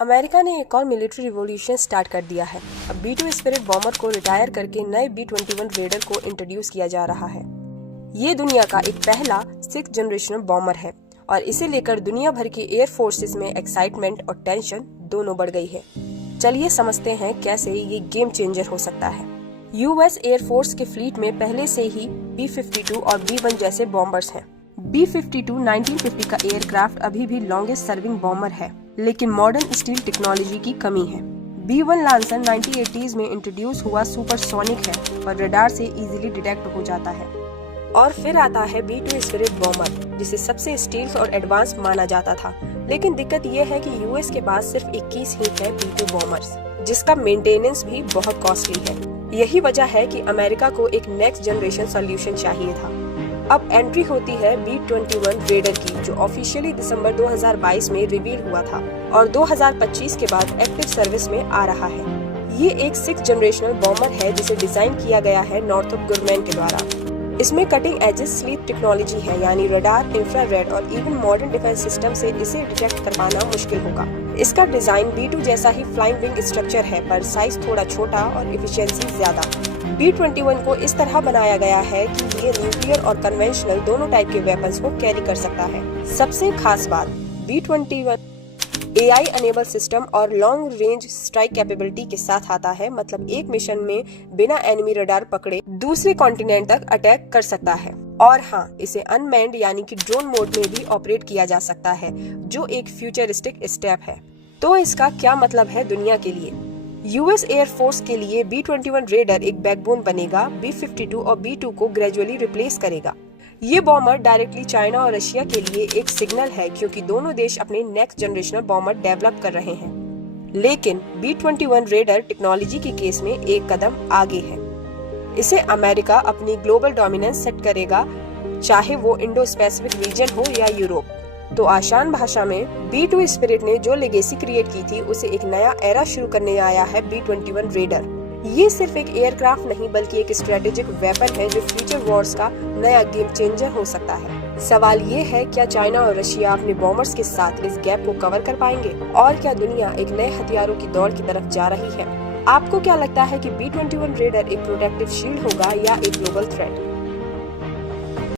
America ने एक और मिलिट्री रिवॉल्यूशन स्टार्ट कर दिया है। अब B-2 स्पिरिट बॉम्बर को रिटायर करके नए B-21 रेडर को इंट्रोड्यूस किया जा रहा है। ये दुनिया का एक पहला 6th जनरेशन बॉम्बर है और इसे लेकर दुनिया भर की एयर फोर्सेस में एक्साइटमेंट और टेंशन दोनों बढ़ गई है। चलिए समझते हैं कैसे ये गेम चेंजर हो सकता है। यूएस एयर फोर्स के फ्लीट में पहले से ही B-52 और B-1 जैसे बॉम्बर्स हैं। B-52 1950 का एयरक्राफ्ट अभी भी लॉन्गेस्ट सर्विंग बॉम्बर है, लेकिन मॉडर्न स्टील टेक्नोलॉजी की कमी है। B-1 लांसर 1980s में इंट्रोड्यूस हुआ सुपरसोनिक है और रडार से इजीली डिटेक्ट हो जाता है। और फिर आता है B-2 स्पिरिट बॉम्बर, जिसे सबसे स्टील्थ और एडवांस माना जाता था। लेकिन दिक्कत यह है कि यूएस के पास सिर्फ 21 ही है B-2 बॉम्बर्स, जिसका मेंटेनेंस भी बहुत कॉस्टली है। यही वजह है कि अमेरिका को एक नेक्स्ट जनरेशन सॉल्यूशन चाहिए था। अब एंट्री होती है B-21 रेडर की, जो ऑफिशियली दिसंबर 2022 में रिवील हुआ था और 2025 के बाद एक्टिव सर्विस में आ रहा है। ये एक 6th जनरेशनल बॉम्बर है जिसे डिजाइन किया गया है नॉर्थरोप ग्रुमैन के द्वारा। इसमें कटिंग एजेस स्लीप टेक्नोलॉजी है, यानी रडार, इंफ्रारेड और इवन मॉडर्न डिफेंस सिस्टम से इसे डिटेक्ट कर पाना मुश्किल होगा। इसका डिजाइन B-2 जैसा ही फ्लाइंग विंग स्ट्रक्चर है, पर साइज थोड़ा छोटा और एफिशिएंसी ज्यादा। B-21 को इस तरह बनाया गया है कि ये न्यूक्लियर और कन्वेंशनल दोनों टाइप के वेपन्स को कैरी कर सकता है। सबसे खास बात, B-21 AI अनेबल सिस्टम और लॉन्ग रेंज स्ट्राइक कैपेबिलिटी के साथ आता है, मतलब एक मिशन में बिना एनिमी रडार पकड़े दूसरे कॉन्टिनेंट तक अटैक कर सकता है। और हाँ, इसे अनमैन्ड यानी कि ड्रोन मोड में भी ऑपरेट किया जा सकता है, जो एक फ्यूचरिस्टिक स्टेप है। तो इसका क्या मतलब है दुनिया के लिए? यूएस एयर फोर्स के लिए B-21 रेडर एक बैकबोन बनेगा, B-52 और B-2 को ग्रेजुअली रिप्लेस करेगा। ये बॉम्बर डायरेक्टली चाइना और रशिया के लिए एक सिग्नल है, क्योंकि दोनों देश अपने नेक्स्ट जनरेशनल बॉम्बर डेवलप कर रहे हैं। लेकिन B-21 रेडर टेक्नोलॉजी के केस में एक कदम आगे है। इसे अमेरिका अपनी ग्लोबल डोमिनेंस सेट करेगा, चाहे वो इंडो पैसिफिक रीजन हो या यूरोप। तो आसान भाषा में B-2 स्पिरिट ने जो लेगेसी क्रिएट की थी, उसे एक नया एरा शुरू करने आया है B-21 रेडर। ये सिर्फ एक एयरक्राफ्ट नहीं, बल्कि एक स्ट्रेटेजिक वेपन है जो फ्यूचर वॉर्स का नया गेम चेंजर हो सकता है। सवाल ये है, क्या चाइना और रशिया अपने बॉम्बर्स के साथ इस गैप को कवर कर पाएंगे, और क्या दुनिया एक नए हथियारों की दौड़ की तरफ जा रही है? आपको क्या लगता है कि B-21 रेडर एक प्रोटेक्टिव शील्ड होगा या एक ग्लोबल थ्रेट?